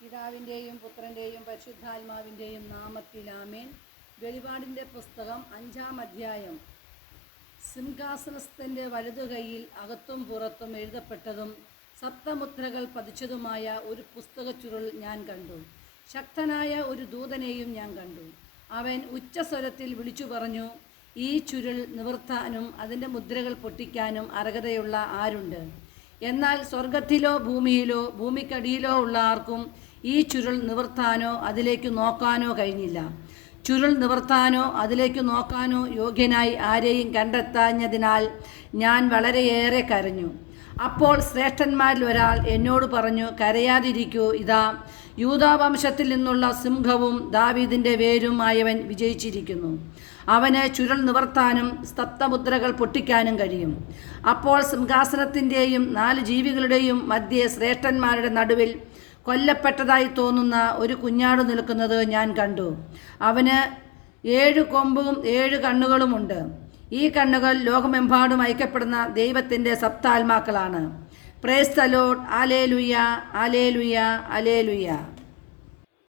പിതാവിന്റെയും പുത്രന്റെയും പരിശുദ്ധാത്മാവിന്റെയും നാമത്തിലാമേൻ വെളിപാടിന്റെ പുസ്തകം അഞ്ചാം അധ്യായം. സിംഹാസനസ്ഥന്റെ വലതുകൈയിൽ അകത്തും പുറത്തും എഴുതപ്പെട്ടതും സപ്തമുദ്രകൾ പതിച്ചതുമായ ഒരു പുസ്തകച്ചുരുൾ ഞാൻ കണ്ടു. ശക്തനായ ഒരു ദൂതനെയും ഞാൻ കണ്ടു. അവൻ ഉച്ചസ്വരത്തിൽ വിളിച്ചു പറഞ്ഞു ഈ ചുരുൾ നിവർത്താനും അതിന്റെ മുദ്രകൾ പൊട്ടിക്കാനും അർഹതയുള്ള ആരുണ്ട്? എന്നാൽ സ്വർഗത്തിലോ ഭൂമിയിലോ ഭൂമിക്കടിയിലോ ഉള്ള ആർക്കും ഈ ചുരുൾ നിവർത്താനോ അതിലേക്ക് നോക്കാനോ കഴിഞ്ഞില്ല. ചുരുൾ നിവർത്താനോ അതിലേക്ക് നോക്കാനോ യോഗ്യനായി ആരെയും കണ്ടെത്താഞ്ഞതിനാൽ ഞാൻ വളരെയേറെ കരഞ്ഞു. അപ്പോൾ ശ്രേഷ്ഠന്മാരിൽ ഒരാൾ എന്നോട് പറഞ്ഞു കരയാതിരിക്കൂ ഇതാ യൂതാവംശത്തിൽ നിന്നുള്ള സിംഹവും ദാവീദിന്റെ ആയവൻ വിജയിച്ചിരിക്കുന്നു. അവന് ചുരുൾ നിവർത്താനും സ്തപ്തമുദ്രകൾ പൊട്ടിക്കാനും കഴിയും. അപ്പോൾ സിംഹാസനത്തിന്റെയും നാല് ജീവികളുടെയും മധ്യേ ശ്രേഷ്ഠന്മാരുടെ നടുവിൽ കൊല്ലപ്പെട്ടതായി തോന്നുന്ന ഒരു കുഞ്ഞാട് നിൽക്കുന്നത് ഞാൻ കണ്ടു. അവന് ഏഴ് കൊമ്പും ഏഴ് കണ്ണുകളുമുണ്ട്. ഈ കണ്ണുകൾ ലോകമെമ്പാടും ഐക്യപ്പെടുന്ന ദൈവത്തിന്റെ സപ്താത്മാക്കളാണ്. പ്രേസ്തലോഡ് ആലേലുയ ആലേലുയ ആലേലുയ